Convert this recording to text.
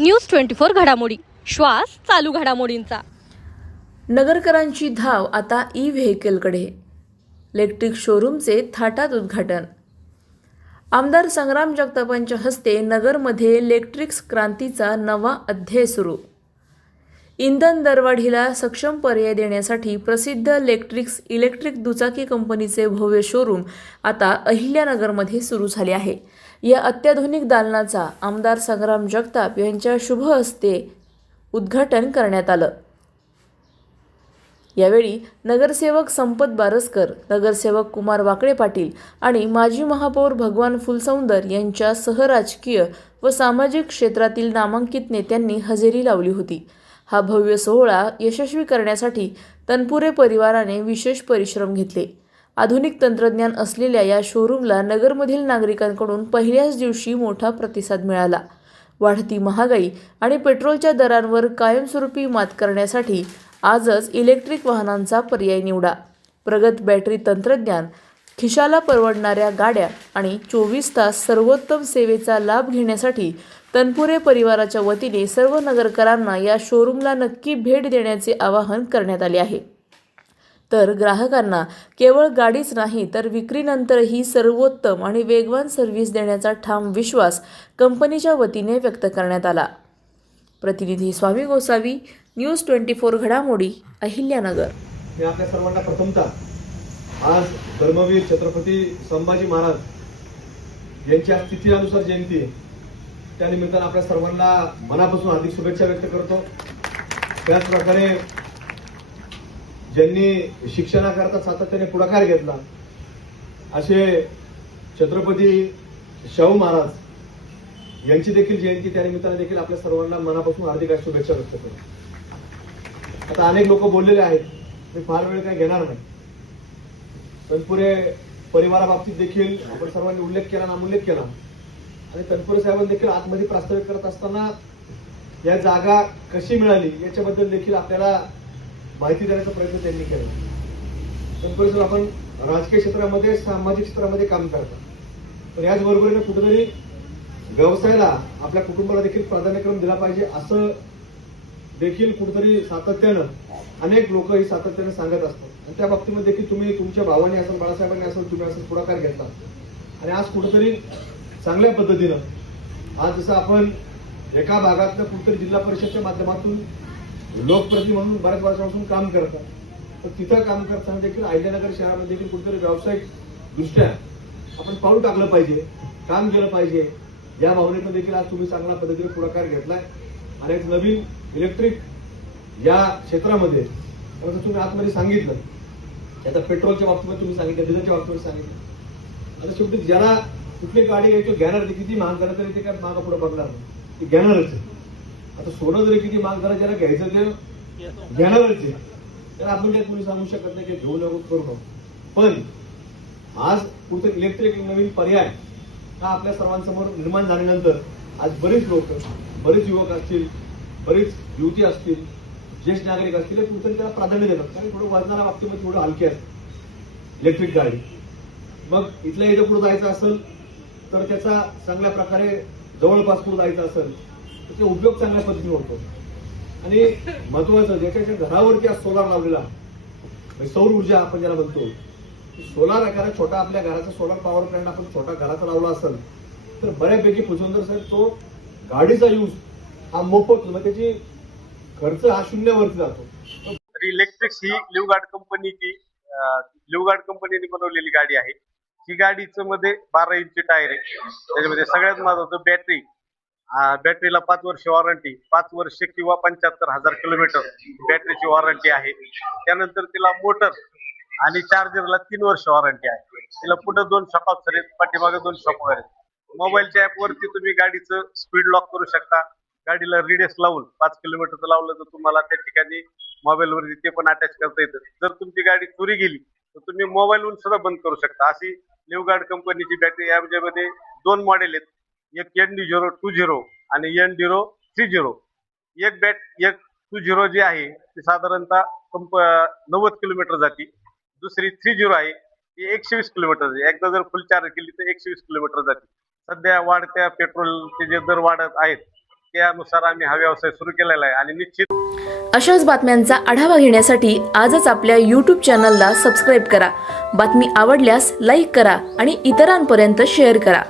News 24 घडामोडी, श्वास चालू घडामोडींचा. नगरकरांची धाव आता ई व्हेकलकडे. इलेक्ट्रिक शोरूमचे थाटात उद्घाटन. आमदार संग्राम जगतापांच्या हस्ते नगरमध्ये इलेक्ट्रिक क्रांतीचा नवा अध्याय सुरू. इंधन दरवाढीला सक्षम पर्याय देण्यासाठी प्रसिद्ध इलेक्ट्रिक दुचाकी कंपनीचे भव्य शोरूम आता अहिल्यानगरमध्ये सुरू झाले आहे. या अत्याधुनिक दालनाचा आमदार संग्राम जगताप यांच्या शुभ हस्ते उद्घाटन करण्यात आलं. यावेळी नगरसेवक संपत बारसकर, नगरसेवक कुमार वाकडे पाटील आणि माजी महापौर भगवान फुलसौंदर यांच्यासह राजकीय व सामाजिक क्षेत्रातील नामांकित नेत्यांनी हजेरी लावली होती. हा भव्य सोहळा यशस्वी करण्यासाठी तनपुरे परिवाराने विशेष परिश्रम घेतले. आधुनिक तंत्रज्ञान असलेल्या या शोरूमला नगरमधील नागरिकांकडून पहिल्याच दिवशी मोठा प्रतिसाद मिळाला. वाढती महागाई आणि पेट्रोलच्या दरांवर कायमस्वरूपी मात करण्यासाठी आजच इलेक्ट्रिक वाहनांचा पर्याय निवडा. प्रगत बॅटरी तंत्रज्ञान, खिशाला परवडणाऱ्या गाड्या आणि 24 तास सर्वोत्तम सेवेचा लाभ घेण्यासाठी तनपुरे परिवाराच्या वतीने सर्व नगरकरांना या शोरूमला नक्की भेट देण्याचे आवाहन करण्यात आले आहे. तर ग्राहकांना केवळ गाडीच नाही तर विक्रीनंतरही सर्वोत्तम आणि वेगवान सर्व्हिस देण्याचा ठाम विश्वास कंपनीच्या वतीने व्यक्त करण्यात आला. प्रतिनिधी स्वामी गोसावी, न्यूज 24 घडामोडी, अहिल्यानगर. मी आपल्या सर्वांना प्रथमतः आज धर्मवीर छत्रपती संभाजी महाराज यांच्या तिथीनुसार जयंती आहे, त्या निमित्तानं आपल्या सर्वांना मनापासून हार्दिक शुभेच्छा व्यक्त करतो. त्याचप्रकारे ज्यांनी शिक्षणाकरता सातत्याने पुढाकार घेतला असे छत्रपती शाहू महाराज यांची देखील जयंती, त्या निमित्ताने देखील आपल्या सर्वांना मनापासून हार्दिक शुभेच्छा व्यक्त करतो. आता अनेक लोक बोललेले आहेत, मी फार वेळ काही घेणार नाही. तनपुरे परिवाराबाबतीत देखील आपण सर्वांनी उल्लेख केला, नामोल्लेख केला आणि तनपुरे साहेबांनी देखील आतमध्ये प्रास्ताविक करत असताना या जागा कशी मिळाली याच्याबद्दल देखील आपल्याला माहिती देण्याचा प्रयत्न त्यांनी केला. तनपुरे साहेब आपण राजकीय क्षेत्रामध्ये, सामाजिक क्षेत्रामध्ये काम करतात, पण याचबरोबरीने कुठेतरी व्यवसायाला, आपल्या कुटुंबाला देखील प्राधान्यक्रम दिला पाहिजे असं देखील कुठेतरी सातत्यानं अनेक लोक ही सातत्याने सांगत असतात. आणि त्या बाबतीमध्ये देखील तुम्ही तुमच्या भावाने असेल, बाळासाहेबांनी असेल, तुम्ही असं पुढाकार घेतला आणि आज कुठेतरी चांगल्या पद्धतीनं आज जसं आपण एका भागातलं कुठेतरी जिल्हा परिषदच्या माध्यमातून लोकप्रतिनिधी म्हणून बऱ्याच वर्षापासून काम करतात, तर तिथं काम करताना देखील अहिल्यानगर शहरामध्ये देखील कुठेतरी व्यावसायिक दृष्ट्या आपण पाऊल टाकलं पाहिजे, काम केलं पाहिजे. या भावनेतून देखील आज तुम्ही चांगल्या पद्धतीने पुढाकार घेतलाय आणि एक नवीन इलेक्ट्रिक या क्षेत्रामध्ये जसं तुम्ही आतमध्ये सांगितलं, आता पेट्रोलच्या बाबतीमध्ये तुम्ही सांगितलं, डिझेलच्या बाबतीमध्ये सांगितलं. आता शेवटी ज्याला कुठली गाडी घ्यायची घेणार, किती महाग करा तरी ते काय मागं पुढे बघणार नाही, ते घेणारच आहे. आता सोनं जरी किती महाग करा, ज्याला घ्यायचं ते घेणारच आहे, त्याला आपण काही कोणी सांगू शकत नाही की घेऊ नको, करू नको. पण आज कुठे इलेक्ट्रिक नवीन पर्याय हा आपल्या सर्वांसमोर निर्माण झाल्यानंतर आज बरेच लोक, बरेच युवक असतील, बरेच युवती असतील, ज्येष्ठ नागरिक असतील, कुठेतरी त्याला प्राधान्य देतात. कारण थोडं वजनाच्या बाबतीमध्ये थोडं हलके असते इलेक्ट्रिक गाडी. मग इथल्या इथं पुढे जायचं असेल तर त्याचा चांगल्या प्रकारे जवळपास पुढे जायचं असेल तर त्याचा उपयोग चांगल्या पद्धतीने होतो. आणि महत्वाचं ज्याच्या घरावरती आज सोलार लावलेला, सौर ऊर्जा आपण ज्याला म्हणतो, सोलार एखादा छोटा आपल्या घराचा सोलार पॉवर प्लॅन्ट आपण छोटा घराचा लावला असेल तर बऱ्यापैकी फुलसुंदर साहेब तो गाडीचा यूज हा मोफत, मग त्याची खर्च हा शून्यावरती जातो. इलेक्ट्रिक्स ही लिवगार्ड कंपनीने बनवलेली गाडी आहे. ही गाडीचं मध्ये 12 इंची टायर आहे. त्याच्यामध्ये सगळ्यात महत्त्वाचं बॅटरी. बॅटरीला 5 वर्ष वॉरंटी, 5 वर्ष किंवा 75,000 किलोमीटर बॅटरीची वॉरंटी आहे. त्यानंतर तिला मोटर आणि चार्जरला 3 वर्ष वॉरंटी आहे. तिला पुढे 2 शॉक ऑफ आहेत, पाठीमागे 2 शॉक आहेत. मोबाईलच्या ऍपवरती तुम्ही गाडीचं स्पीड लॉक करू शकता. गाडीला रिडेस लावून 5 किलोमीटर लावलं तर तुम्हाला त्या ठिकाणी मोबाईलवरती ते पण अटॅच करता येतं. जर तुमची गाडी चोरी गेली तर तुम्ही मोबाईलवरून सुद्धा बंद करू शकता. अशी लिवगार्ड कंपनीची बॅटरी यामध्ये 2 मॉडेल आहेत, एक ND020 आणि ND030. एक 20 जी आहे ती साधारणतः 90 किलोमीटर जाते. दुसरी 30 आहे ती 120 किलोमीटर. एकदा जर फुल चार्ज केली तर 120 किलोमीटर जाते. सध्या वाढत्या पेट्रोलचे जे दर वाढत आहेत त्यानुसार आम्ही हा व्यवसाय सुरू केलेला आहे आणि निश्चित अशाच बातम्यांचा आढावा घेण्यासाठी आजच आपल्या YouTube चॅनलला सबस्क्राईब करा. बातमी आवडल्यास लाईक करा आणि इतरांपर्यंत शेअर करा.